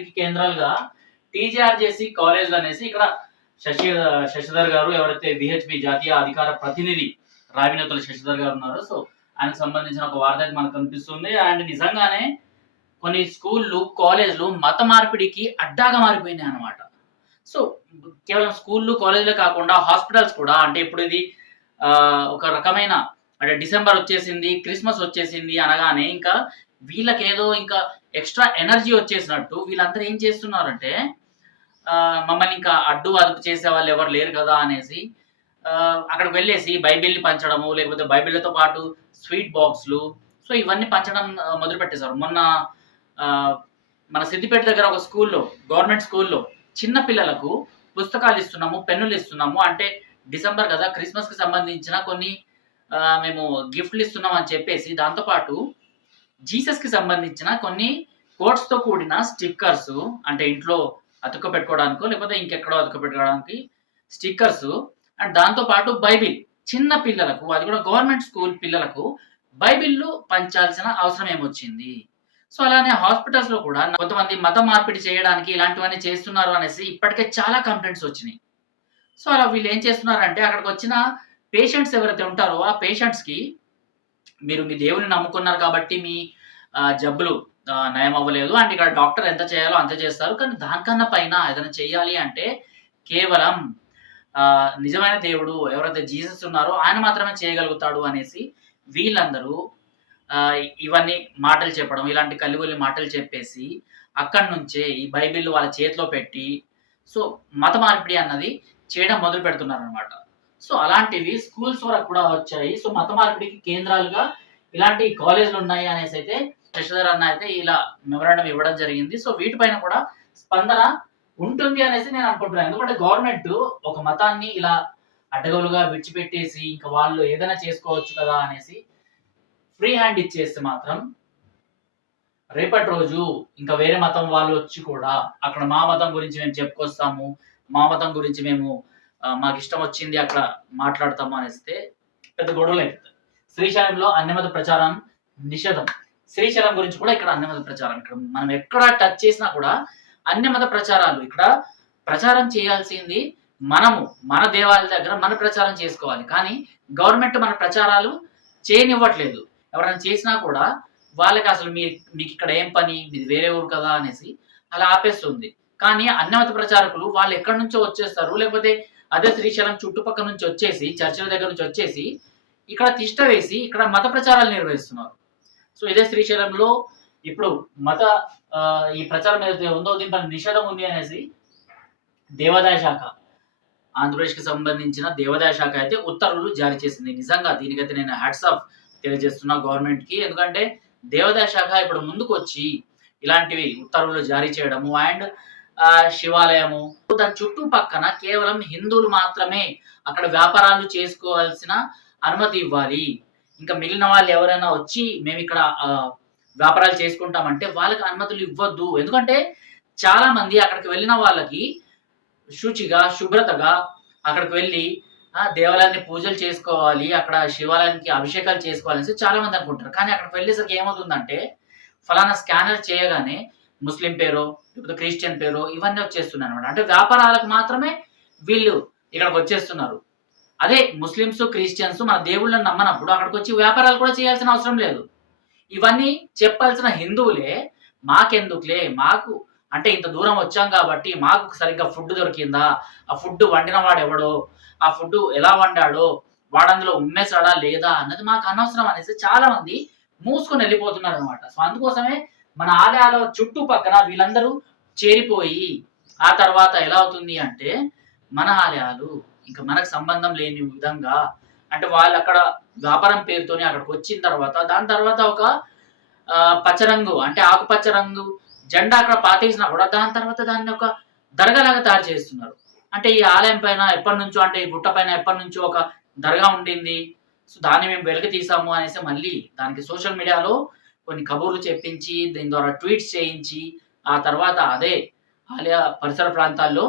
మార్పిడికి కేంద్రాలుగా టీజీఆర్జేసీ కాలేజ్లు అనేసి ఇక్కడ శశి శశిధర్ గారు ఎవరైతే బిహెచ్పి జాతీయ అధికార ప్రతినిధి రావినతుల శశిధర్ గారు ఉన్నారు. సో ఆయనకు సంబంధించిన ఒక వార్త అయితే మనకు కనిపిస్తుంది. అండ్ నిజంగానే కొన్ని స్కూళ్ళు కాలేజ్లు మత మార్పిడికి అడ్డాగా మారిపోయినాయి అన్నమాట. సో కేవలం స్కూళ్ళు కాలేజ్లే కాకుండా హాస్పిటల్స్ కూడా, అంటే ఇప్పుడు ఇది ఒక రకమైన, అంటే డిసెంబర్ వచ్చేసింది, క్రిస్మస్ వచ్చేసింది అనగానే ఇంకా వీళ్ళకేదో ఇంకా ఎక్స్ట్రా ఎనర్జీ వచ్చేసినట్టు వీళ్ళందరూ ఏం చేస్తున్నారంటే మమ్మల్ని ఇంకా అడ్డు అదుపు చేసే వాళ్ళు ఎవరు లేరు కదా అనేసి అక్కడికి వెళ్ళేసి బైబిల్ని పంచడము, లేకపోతే బైబిళ్లతో పాటు స్వీట్ బాక్స్లు, సో ఇవన్నీ పంచడం మొదలు పెట్టేశారు. మొన్న మన సిద్దిపేట దగ్గర ఒక స్కూల్లో, గవర్నమెంట్ స్కూల్లో చిన్న పిల్లలకు పుస్తకాలు ఇస్తున్నాము, పెన్నులు ఇస్తున్నాము, అంటే డిసెంబర్ కదా, క్రిస్మస్కి సంబంధించిన కొన్ని మేము గిఫ్ట్లు ఇస్తున్నాం అని చెప్పేసి దాంతోపాటు జీసస్కి సంబంధించిన కొన్ని కోట్స్తో కూడిన స్టిక్కర్స్, అంటే ఇంట్లో అతుక పెట్టుకోవడానికో లేకపోతే ఇంకెక్కడో అతుక పెట్టుకోవడానికి స్టిక్కర్స్, అండ్ దాంతోపాటు బైబిల్ చిన్న పిల్లలకు, అది కూడా గవర్నమెంట్ స్కూల్ పిల్లలకు బైబిల్లు పంచాల్సిన అవసరం ఏమొచ్చింది. సో అలానే హాస్పిటల్స్లో కూడా కొంతమంది మత మార్పిడి చేయడానికి ఇలాంటివన్నీ చేస్తున్నారు అనేసి ఇప్పటికే చాలా కంప్లైంట్స్ వచ్చినాయి. సో అలా వీళ్ళు ఏం చేస్తున్నారంటే అక్కడికి వచ్చిన పేషెంట్స్ ఎవరైతే ఉంటారో ఆ పేషెంట్స్కి మీరు మీ దేవుని నమ్ముకున్నారు కాబట్టి మీ జబ్బులు నయం అవ్వలేదు, అండ్ ఇక్కడ డాక్టర్ ఎంత చేయాలో అంత చేస్తారు, కానీ దానికన్నా పైన ఏదైనా చేయాలి అంటే కేవలం నిజమైన దేవుడు ఎవరైతే జీసస్ ఉన్నారో ఆయన మాత్రమే చేయగలుగుతాడు అనేసి వీళ్ళందరూ ఇవన్నీ మాటలు చెప్పడం, ఇలాంటి కల్లిబొల్లి మాటలు చెప్పేసి అక్కడి నుంచే ఈ బైబిల్ వాళ్ళ చేతిలో పెట్టి సో మత మార్పిడి అన్నది చేయడం మొదలు పెడుతున్నారు అనమాట. సో అలాంటివి స్కూల్స్ వరకు కూడా వచ్చాయి. సో మత మార్పిడికి కేంద్రాలుగా ఇలాంటి కాలేజీలు ఉన్నాయి అనేసి అయితే శశిధర్ అన్న అయితే ఇలా మెమరాండం ఇవ్వడం జరిగింది. సో వీటిపైన కూడా స్పందన ఉంటుంది అనేసి నేను అనుకుంటున్నాను. ఎందుకంటే గవర్నమెంట్ ఒక మతాన్ని ఇలా అడ్డగోలుగా విడిచిపెట్టేసి ఇంకా వాళ్ళు ఏదైనా చేసుకోవచ్చు కదా అనేసి ఫ్రీ హ్యాండ్ ఇచ్చేస్తే మాత్రం రేపటి రోజు ఇంకా వేరే మతం వాళ్ళు వచ్చి కూడా అక్కడ మా మతం గురించి మేము చెప్పుకొస్తాము, మా మతం గురించి మేము మాకు ఇష్టం వచ్చింది అక్కడ మాట్లాడతాము అనేస్తే పెద్ద గొడవలు అవుతుంది. శ్రీశైలంలో అన్యమత ప్రచారం నిషేధం. శ్రీశైలం గురించి కూడా ఇక్కడ అన్యమత ప్రచారం, ఇక్కడ మనం ఎక్కడ టచ్ చేసినా కూడా అన్యమత ప్రచారాలు. ఇక్కడ ప్రచారం చేయాల్సింది మనము, మన దేవాలయ దగ్గర మన ప్రచారం చేసుకోవాలి, కానీ గవర్నమెంట్ మన ప్రచారాలు చేయనివ్వట్లేదు. ఎవరైనా చేసినా కూడా వాళ్ళకి అసలు మీకు ఇక్కడ ఏం పని, మీది వేరే ఊరు కదా అనేసి అలా ఆపేస్తుంది. కానీ అన్యమత ప్రచారకులు వాళ్ళు ఎక్కడి నుంచో వచ్చేస్తారు, లేకపోతే అదే శ్రీశైలం చుట్టుపక్కల నుంచి వచ్చేసి చర్చిల దగ్గర నుంచి వచ్చేసి ఇక్కడ తిష్ట వేసి ఇక్కడ మత ప్రచారాలు నిర్వహిస్తున్నారు. సో ఇదే శ్రీశైలంలో ఇప్పుడు మత ఈ ప్రచారం ఏదైతే ఉందో దీనిపైన నిషేధం ఉంది అనేసి దేవాదాయ శాఖ, ఆంధ్రప్రదేశ్కి సంబంధించిన దేవాదాయ శాఖ అయితే ఉత్తర్వులు జారీ చేసింది. నిజంగా దీనికైతే నేను హ్యాట్స్ ఆఫ్ తెలియజేస్తున్నా గవర్నమెంట్కి. ఎందుకంటే దేవాదాయ శాఖ ఇప్పుడు ముందుకు వచ్చి ఇలాంటివి ఉత్తర్వులు జారీ చేయడము, అండ్ శివాలయము దాని చుట్టుపక్కన కేవలం హిందువులు మాత్రమే అక్కడ వ్యాపారాలు చేసుకోవాల్సిన అనుమతి ఇవ్వాలి. ఇంకా మిగిలిన వాళ్ళు ఎవరైనా వచ్చి మేము ఇక్కడ వ్యాపారాలు చేసుకుంటామంటే వాళ్ళకి అనుమతులు ఇవ్వద్దు. ఎందుకంటే చాలా మంది అక్కడికి వెళ్ళిన వాళ్ళకి శుచిగా శుభ్రతగా అక్కడికి వెళ్ళి దేవాలయాన్ని పూజలు చేసుకోవాలి, అక్కడ శివాలయానికి అభిషేకాలు చేసుకోవాలని చాలా మంది అనుకుంటారు. కానీ అక్కడికి వెళ్ళేసరికి ఏమవుతుందంటే ఫలానా స్కానర్ చేయగానే ముస్లిం పేరో లేకపోతే క్రిస్టియన్ పేరో ఇవన్నీ వచ్చేస్తున్నాయి అనమాట. అంటే వ్యాపారాలకు మాత్రమే వీళ్ళు ఇక్కడికి వచ్చేస్తున్నారు. అదే ముస్లిమ్స్ క్రిస్టియన్స్ మన దేవుళ్ళని నమ్మనప్పుడు అక్కడికి వచ్చి వ్యాపారాలు కూడా చేయాల్సిన అవసరం లేదు. ఇవన్నీ చెప్పాల్సిన హిందువులే మాకెందుకులే, మాకు అంటే ఇంత దూరం వచ్చాం కాబట్టి మాకు సరిగ్గా ఫుడ్ దొరికిందా, ఆ ఫుడ్ వండిన వాడు ఎవడో, ఆ ఫుడ్ ఎలా వండాడో, వాడందులో ఉమ్మేసాడా లేదా అన్నది మాకు అనవసరం అనేసి చాలా మంది మూసుకొని వెళ్ళిపోతున్నారు అనమాట. సో అందుకోసమే మన ఆలయాల చుట్టుపక్కన వీళ్ళందరూ చేరిపోయి ఆ తర్వాత ఎలా అవుతుంది అంటే మన ఆలయాలు ఇంకా మనకు సంబంధం లేని విధంగా, అంటే వాళ్ళు అక్కడ వ్యాపారం పేరుతోనే అక్కడికి వచ్చిన తర్వాత దాని తర్వాత ఒక పచ్చరంగు అంటే ఆకుపచ్చ రంగు జెండా అక్కడ పాతేసినా కూడా దాని తర్వాత దాన్ని ఒక దర్గాలాగా తయారు చేస్తున్నారు. అంటే ఈ ఆలయం పైన ఎప్పటి నుంచో, అంటే ఈ గుట్ట పైన ఎప్పటి నుంచో ఒక దర్గా ఉండింది, సో దాన్ని మేము వెలికి తీసాము అనేసి మళ్ళీ దానికి సోషల్ మీడియాలో కొన్ని కబుర్లు చెప్పించి దీని ద్వారా ట్వీట్స్ చేయించి ఆ తర్వాత అదే ఆలయ పరిసర ప్రాంతాల్లో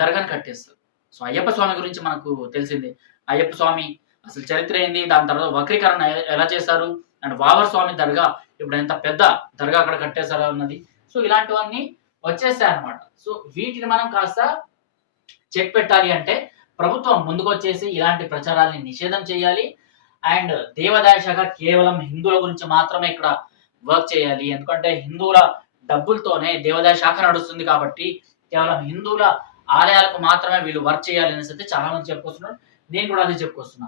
దర్గాను కట్టేస్తారు. సో అయ్యప్ప స్వామి గురించి మనకు తెలిసిందే. అయ్యప్ప స్వామి అసలు చరిత్ర ఏంది, దాని తర్వాత వక్రీకరణ ఎలా చేశారు, అండ్ వావర్ స్వామి దర్గా ఇప్పుడు ఎంత పెద్ద దర్గా అక్కడ కట్టేశారు అన్నది. సో ఇలాంటివన్నీ వచ్చేస్తాయి అన్నమాట. సో వీటిని మనం కాస్త చెక్ పెట్టాలి అంటే ప్రభుత్వం ముందుకొచ్చేసి ఇలాంటి ప్రచారాల్ని నిషేధం చేయాలి. అండ్ దేవాదాయ శాఖ కేవలం హిందువుల గురించి మాత్రమే ఇక్కడ వర్క్ చేయాలి. ఎందుకంటే హిందువుల డబ్బులతోనే దేవాదాయ శాఖ నడుస్తుంది కాబట్టి కేవలం హిందువుల ఆలయాలకు మాత్రమే వీళ్ళు వర్క్ చేయాలి అనేసి అయితే చాలా మంది చెప్పుకొస్తున్నారు. నేను కూడా అదే చెప్పుకొస్తున్నా.